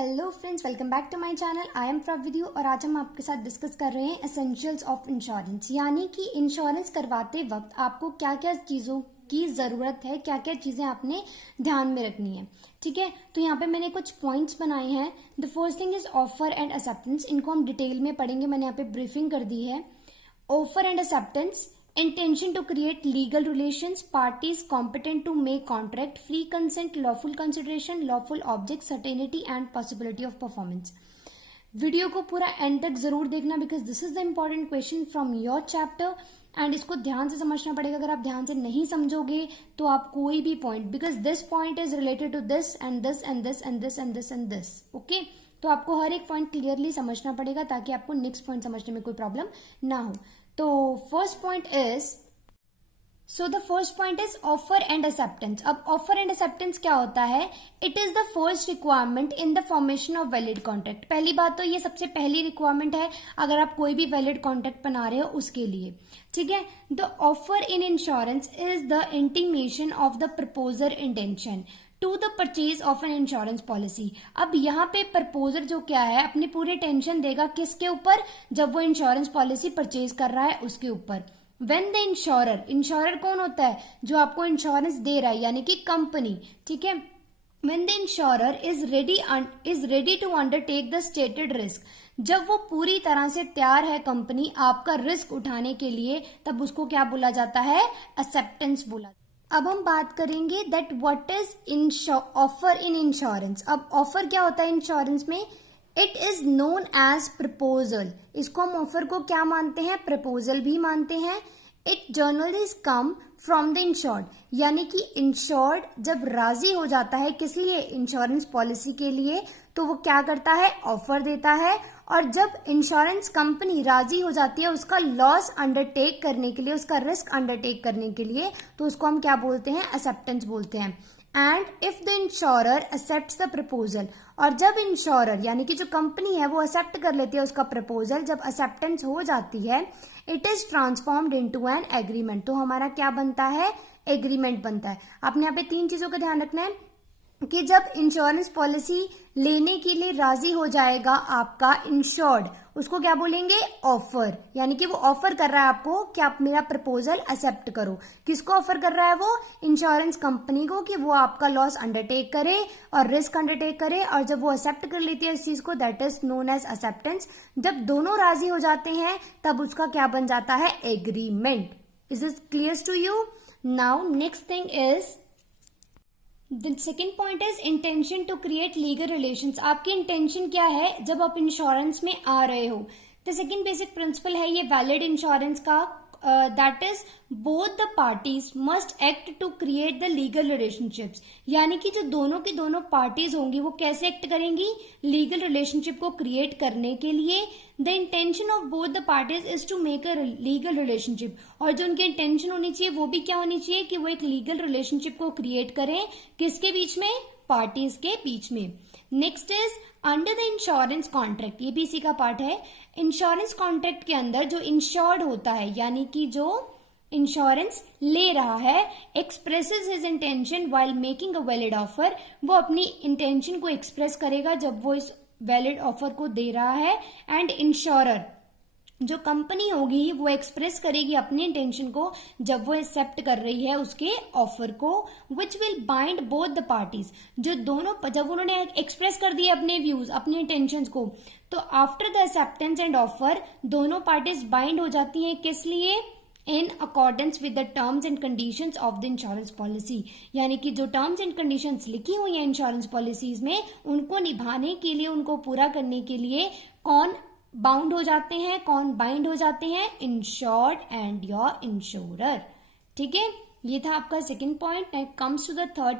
Hello friends, welcome back to my channel. I am प्रविद्यु और आज हम आपके साथ डिस्कस कर रहे हैं एसेंशियल्स ऑफ इंश्योरेंस, यानी कि इंश्योरेंस करवाते वक्त आपको क्या क्या चीज़ों की ज़रूरत है, क्या क्या चीज़ें आपने ध्यान में रखनी है। ठीक है, तो यहाँ पे मैंने कुछ पॉइंट्स बनाए हैं। The first thing is offer and acceptance. इनको हम डिटेल में पढ़ेंगे, मैंने यहाँ पे ब्रीफिंग कर दी है। Offer and acceptance, intention to create legal relations, parties competent to make contract, free consent, lawful consideration, lawful object, certainty and possibility of performance। Video को पूरा एंड तक जरूर देखना because this is the important question from your chapter and इसको ध्यान से समझना पड़ेगा। अगर आप ध्यान से नहीं समझोगे तो आप कोई भी point, because this point is related to this and this and this and this and this and this, okay. तो आपको हर एक पॉइंट क्लियरली समझना पड़ेगा ताकि आपको नेक्स्ट पॉइंट समझने में कोई प्रॉब्लम ना हो। तो first point is offer and acceptance. अब ऑफर एंड एक्सेप्टेंस क्या होता है? It is the first requirement in the formation of valid contract. पहली बात तो ये सबसे पहली रिक्वायरमेंट है अगर आप कोई भी वैलिड कॉन्ट्रैक्ट बना रहे हो उसके लिए। ठीक है, the offer in insurance is the intimation of the proposer intention to the purchase of an insurance policy. अब यहाँ पे प्रपोजर जो क्या है अपनी पूरी टेंशन देगा किसके ऊपर? जब वो इंश्योरेंस पॉलिसी परचेज कर रहा है उसके ऊपर। वेन द इंश्योरर कौन होता है? जो आपको इंश्योरेंस दे रहा है, यानी कि कंपनी। ठीक है, when the insurer is ready to undertake the stated risk, जब वो पूरी तरह से तैयार है कंपनी आपका रिस्क उठाने के लिए, तब उसको क्या बोला जाता है? एक्सेप्टेंस बोला। अब हम बात करेंगे that what is offer in insurance. अब ऑफर क्या होता है इंश्योरेंस में? It is known as proposal. इसको हम ऑफर को क्या मानते हैं? प्रपोजल भी मानते हैं। It generally come from the insured, यानी कि इंश्योर्ड जब राजी हो जाता है किस लिए? इंश्योरेंस पॉलिसी के लिए, तो वो क्या करता है? ऑफर देता है। और जब इंश्योरेंस कंपनी राजी हो जाती है उसका लॉस अंडरटेक करने के लिए, उसका रिस्क अंडरटेक करने के लिए, तो उसको हम क्या बोलते हैं? एक्सेप्टेंस बोलते हैं। And if the insurer accepts the proposal, और जब इंश्योरर यानी कि जो कंपनी है वो एक्सेप्ट कर लेती है उसका प्रपोजल, जब एक्सेप्टेंस हो जाती है, it is transformed into an agreement. तो हमारा क्या बनता है? एग्रीमेंट बनता है। आपने यहाँ पे तीन चीजों का ध्यान रखना है कि जब इंश्योरेंस पॉलिसी लेने के लिए राजी हो जाएगा आपका इंश्योर्ड, उसको क्या बोलेंगे? ऑफर। यानी कि वो ऑफर कर रहा है आपको कि आप मेरा प्रपोजल एक्सेप्ट करो। किसको ऑफर कर रहा है वो? इंश्योरेंस कंपनी को, कि वो आपका लॉस अंडरटेक करे और रिस्क अंडरटेक करे। और जब वो एक्सेप्ट कर लेती है इस चीज को, that is known as acceptance. जब दोनों राजी हो जाते हैं तब उसका क्या बन जाता है? Agreement. Is this clear to you? Now next thing is the second point is intention to create legal relations. आपकी इंटेंशन क्या है जब आप इंश्योरेंस में आ रहे हो? द सेकेंड बेसिक प्रिंसिपल है ये वैलिड इंश्योरेंस का, that is both the parties must act to create the legal relationships. यानी कि जो दोनों की दोनों पार्टीज होंगी वो कैसे एक्ट करेंगी? लीगल रिलेशनशिप को क्रिएट करने के लिए। The intention of both the parties is to make a legal relationship, और जो उनकी इंटेंशन होनी चाहिए वो भी क्या होनी चाहिए? कि वो एक लीगल रिलेशनशिप को क्रिएट करें। किसके बीच में? पार्टीज के बीच में। Next is under the insurance contract. ये भी इसी का पार्ट है। इंश्योरेंस कॉन्ट्रैक्ट के अंदर जो इंश्योर्ड होता है, यानी कि जो इंश्योरेंस ले रहा है, expresses his intention while making a valid offer. वो अपनी इंटेंशन को एक्सप्रेस करेगा जब वो इस वैलिड ऑफर को दे रहा है। एंड इंश्योरर जो कंपनी होगी वो एक्सप्रेस करेगी अपनी इंटेंशन को जब वो एक्सेप्ट कर रही है उसके ऑफर को, which will bind both the parties. जो दोनों, जब उन्होंने एक्सप्रेस कर दिए अपने व्यूज, अपने इंटेंशंस को, तो after the acceptance and offer दोनों पार्टीज बाइंड हो जाती हैं। किस लिए? In accordance with the terms and conditions of the insurance policy. यानी कि जो टर्म्स एंड कंडीशंस लिखी हुई है इंश्योरेंस पॉलिसीज में, उनको निभाने के लिए, उनको पूरा करने के लिए कौन बाउंड हो जाते हैं, कौन बाइंड हो जाते हैं? Insured and your insurer. ठीक है, ये था आपका second point. Next comes to the third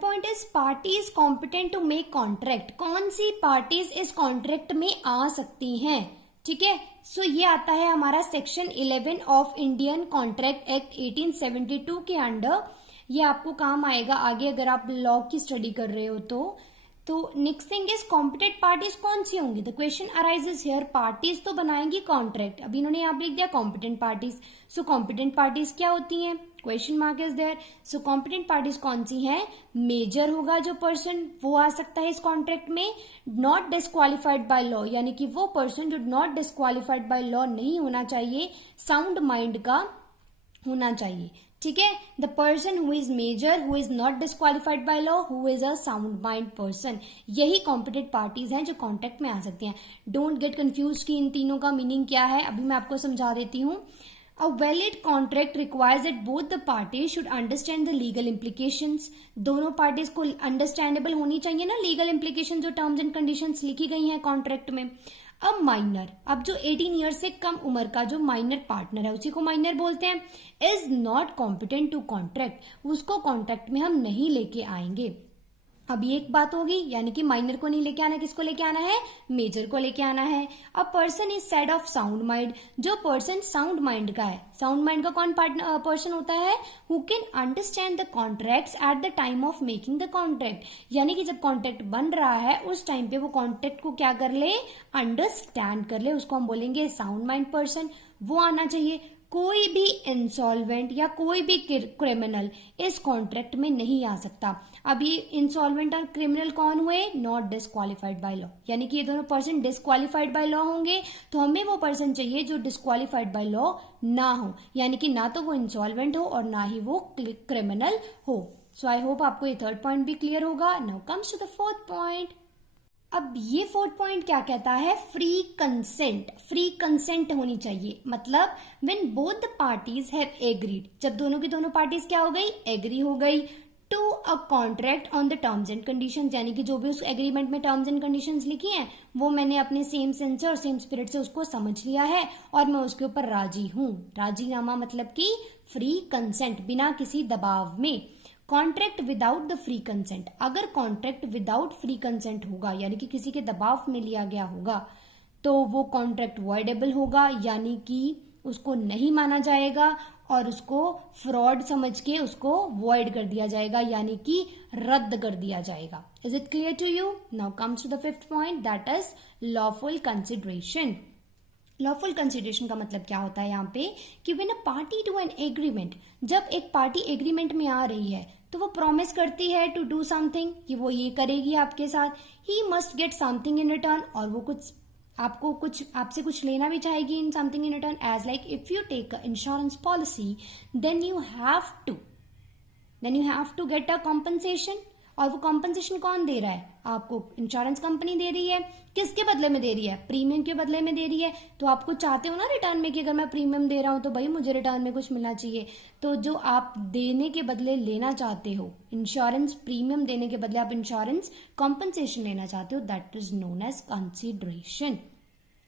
point is parties competent to make contract. कौन सी पार्टीज इस कॉन्ट्रैक्ट में आ सकती हैं? ठीक है, सो ये आता है हमारा section 11 of Indian contract act 1872 के अंडर। ये आपको काम आएगा आगे अगर आप लॉ की स्टडी कर रहे हो तो next thing is competent parties कौन सी होंगी? The question arises here. Parties तो बनाएंगी कॉन्ट्रैक्ट, अभी इन्होंने यहाँ पे लिख दिया competent parties. So competent parties क्या होती हैं? Question mark is there. So competent parties कौन सी हैं? मेजर होगा जो पर्सन, वो आ सकता है इस कॉन्ट्रैक्ट में। नॉट डिस्क्वालिफाइड बाय लॉ, यानी कि वो पर्सन जो नॉट डिस्क्वालिफाइड बाय लॉ नहीं होना चाहिए, साउंड माइंड का होना चाहिए, ठीक है। The person who is major, who is not disqualified by law, who is a sound mind person, यही कॉम्पिटेंट पार्टीज हैं जो कॉन्ट्रैक्ट में आ सकती हैं। डोंट गेट कंफ्यूज कि इन तीनों का मीनिंग क्या है, अभी मैं आपको समझा देती हूँ। A valid contract requires that both the parties should understand the legal implications. दोनों पार्टीज को अंडरस्टैंडेबल होनी चाहिए ना लीगल इम्प्लीकेशन, जो टर्म्स एंड कंडीशंस लिखी गई हैं कॉन्ट्रैक्ट में। अब माइनर, अब जो 18 ईयर से कम उम्र का जो माइनर पार्टनर है उसी को माइनर बोलते हैं। Is not competent to contract, उसको कॉन्ट्रैक्ट में हम नहीं लेके आएंगे। अब ये एक बात होगी, यानी कि माइनर को नहीं लेके आना, किसको लेके आना है? मेजर को लेके आना है। A person is said of sound mind, जो पर्सन साउंड माइंड का है, साउंड माइंड का कौन पर्सन होता है? Who can understand the contracts at the time of making the contract, यानी कि जब कॉन्ट्रैक्ट बन रहा है उस टाइम पे वो कॉन्ट्रैक्ट को क्या कर ले? अंडरस्टैंड कर ले, उसको हम बोलेंगे साउंड माइंड पर्सन, वो आना चाहिए। कोई भी इंसॉल्वेंट या कोई भी क्रिमिनल इस कॉन्ट्रैक्ट में नहीं आ सकता। अब ये इंसॉल्वेंट और क्रिमिनल कौन हुए? नॉट डिस्क्वालिफाइड बाय लॉ, यानी कि ये दोनों पर्सन डिस्क्वालिफाइड बाय लॉ होंगे, तो हमें वो पर्सन चाहिए जो डिस्क्वालिफाइड बाय लॉ ना हो, यानी कि ना तो वो इंसॉल्वेंट हो और ना ही वो क्रिमिनल हो। सो आई होप आपको ये थर्ड पॉइंट भी क्लियर होगा। Now comes to the fourth point. अब ये फोर्थ पॉइंट क्या कहता है? फ्री कंसेंट, फ्री कंसेंट होनी चाहिए। मतलब when both the parties have agreed, जब दोनों की दोनों पार्टीज क्या हो गई? एग्री हो गई to a contract on the terms and conditions, यानी कि जो भी उस एग्रीमेंट में टर्म्स एंड कंडीशंस लिखी हैं वो मैंने अपने सेम सेंस और सेम स्पिरिट से उसको समझ लिया है और मैं उसके ऊपर राजी हूं। राजीनामा मतलब कि फ्री कंसेंट, बिना किसी दबाव में। Contract without the free consent, अगर कॉन्ट्रैक्ट विदाउट फ्री कंसेंट होगा, यानी कि किसी के दबाव में लिया गया होगा, तो वो कॉन्ट्रैक्ट वॉइडेबल होगा, यानी कि उसको नहीं माना जाएगा और उसको फ्रॉड समझ के उसको वॉइड कर दिया जाएगा, यानी कि रद्द कर दिया जाएगा। Is it clear to you? Now comes to the fifth point, that is lawful consideration. Lawful consideration का मतलब क्या होता है यहाँ पे कि when a party to an agreement, जब एक पार्टी एग्रीमेंट में आ रही है तो वो प्रॉमिस करती है टू डू समथिंग, कि वो ये करेगी आपके साथ, he must get something in return, और वो कुछ आपको आपसे कुछ लेना भी चाहेगी in something in return. As like if you take a insurance policy then you have to get a compensation, और वो कॉम्पनसेशन कौन दे रहा है? आपको इंश्योरेंस कंपनी दे रही है। किसके बदले में दे रही है? प्रीमियम के बदले में दे रही है। तो आपको चाहते हो ना रिटर्न में कि अगर मैं प्रीमियम दे रहा हूं तो भाई मुझे रिटर्न में कुछ मिलना चाहिए। तो जो आप देने के बदले लेना चाहते हो, इंश्योरेंस प्रीमियम देने के बदले आप इंश्योरेंस कॉम्पनसेशन लेना चाहते हो, that is known as consideration.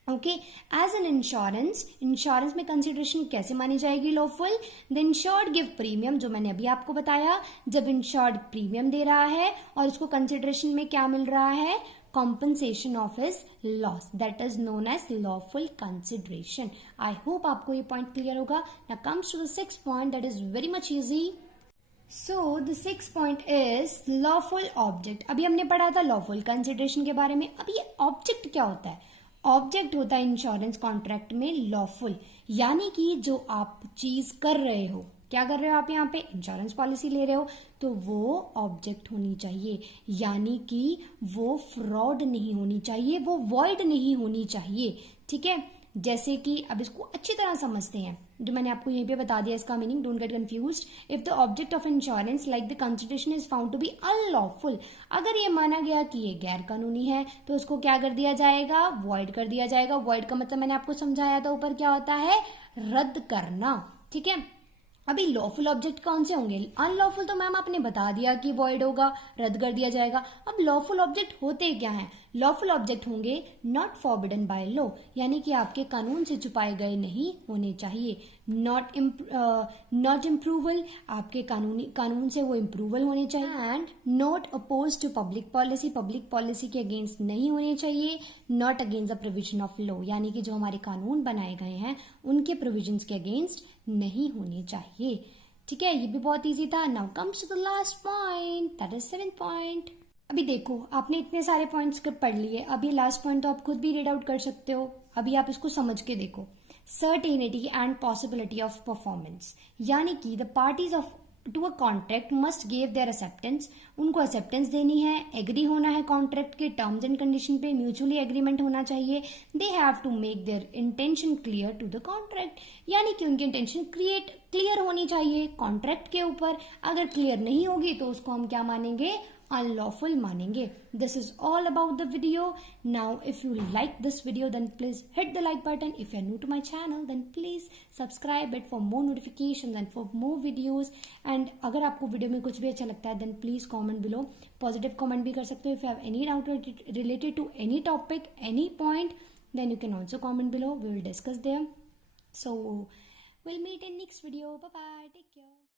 Okay, as an insurance में कंसिडरेशन कैसे मानी जाएगी lawful? The insured give premium, जो मैंने अभी आपको बताया, जब इंश्योर्ड प्रीमियम दे रहा है और उसको कंसिडरेशन में क्या मिल रहा है? Compensation of his loss, that is known as lawful consideration. I hope आपको ये पॉइंट क्लियर होगा। Now comes to the sixth point, that is very much easy. So the sixth point is lawful object. अभी हमने पढ़ा था lawful consideration के बारे में। अब ये ऑब्जेक्ट क्या होता है? ऑब्जेक्ट होता है इंश्योरेंस कॉन्ट्रैक्ट में लॉफुल, यानी कि जो आप चीज कर रहे हो, क्या कर रहे हो आप? यहाँ पे इंश्योरेंस पॉलिसी ले रहे हो, तो वो ऑब्जेक्ट होनी चाहिए, यानी कि वो फ्रॉड नहीं होनी चाहिए, वो वॉइड नहीं होनी चाहिए। ठीक है, जैसे कि अब इसको अच्छी तरह समझते हैं, जो मैंने आपको यहीं पे बता दिया इसका meaning, don't get confused. If the object of insurance like the consideration is found to be unlawful, अगर ये माना गया कि ये गैर कानूनी है तो उसको क्या कर दिया जाएगा? वॉइड कर दिया जाएगा। वॉइड का मतलब मैंने आपको समझाया था ऊपर, क्या होता है? रद्द करना। ठीक है, अभी लॉफुल ऑब्जेक्ट कौन से होंगे? अनलॉफुल तो मैम आपने बता दिया कि वॉइड होगा, रद्द कर दिया जाएगा। अब लॉफुल ऑब्जेक्ट होते क्या हैं? लॉफुल ऑब्जेक्ट होंगे नॉट फॉरबिडन बाय लॉ, यानी कि आपके कानून से छुपाए गए नहीं होने चाहिए। नॉट इम्प्रूवल, आपके कानून से वो इम्प्रूवल होने चाहिए। And not oppose to public policy, public policy के अगेंस्ट नहीं होने चाहिए। Not against the provision of law, यानी कि जो हमारे कानून बनाए गए हैं उनके प्रोविजंस के अगेंस्ट नहीं होने चाहिए। ठीक है, ये भी बहुत इजी था। Now comes to the last point, that is 7th point. अभी देखो, आपने इतने सारे पॉइंट्स पढ़ लिए, अब ये लास्ट पॉइंट तो आप खुद भी रीड आउट कर सकते हो। अभी आप इसको समझ के देखो। Certainty and possibility of performance, यानी कि the parties of to a contract must give their acceptance, उनको एक्सेप्टेंस देनी है, एग्री होना है कॉन्ट्रैक्ट के टर्म्स एंड कंडीशन पे, म्यूचुअली एग्रीमेंट होना चाहिए, they have to make their intention clear to the contract, यानी कि उनकी इंटेंशन क्लियर होनी चाहिए कॉन्ट्रैक्ट के ऊपर। अगर क्लियर नहीं होगी तो उसको हम क्या मानेंगे, unlawful मानेंगे। This is all about the video. Now if you like this video then please hit the like button. If you are new to my channel then please subscribe it for more notifications and for more videos. And अगर आपको video में कुछ भी अच्छा लगता है then please comment below. Positive comment भी कर सकते हो। If you have any doubt related to any topic, any point, then you can also comment below. We will discuss there. So we'll meet in next video. Bye bye. Take care.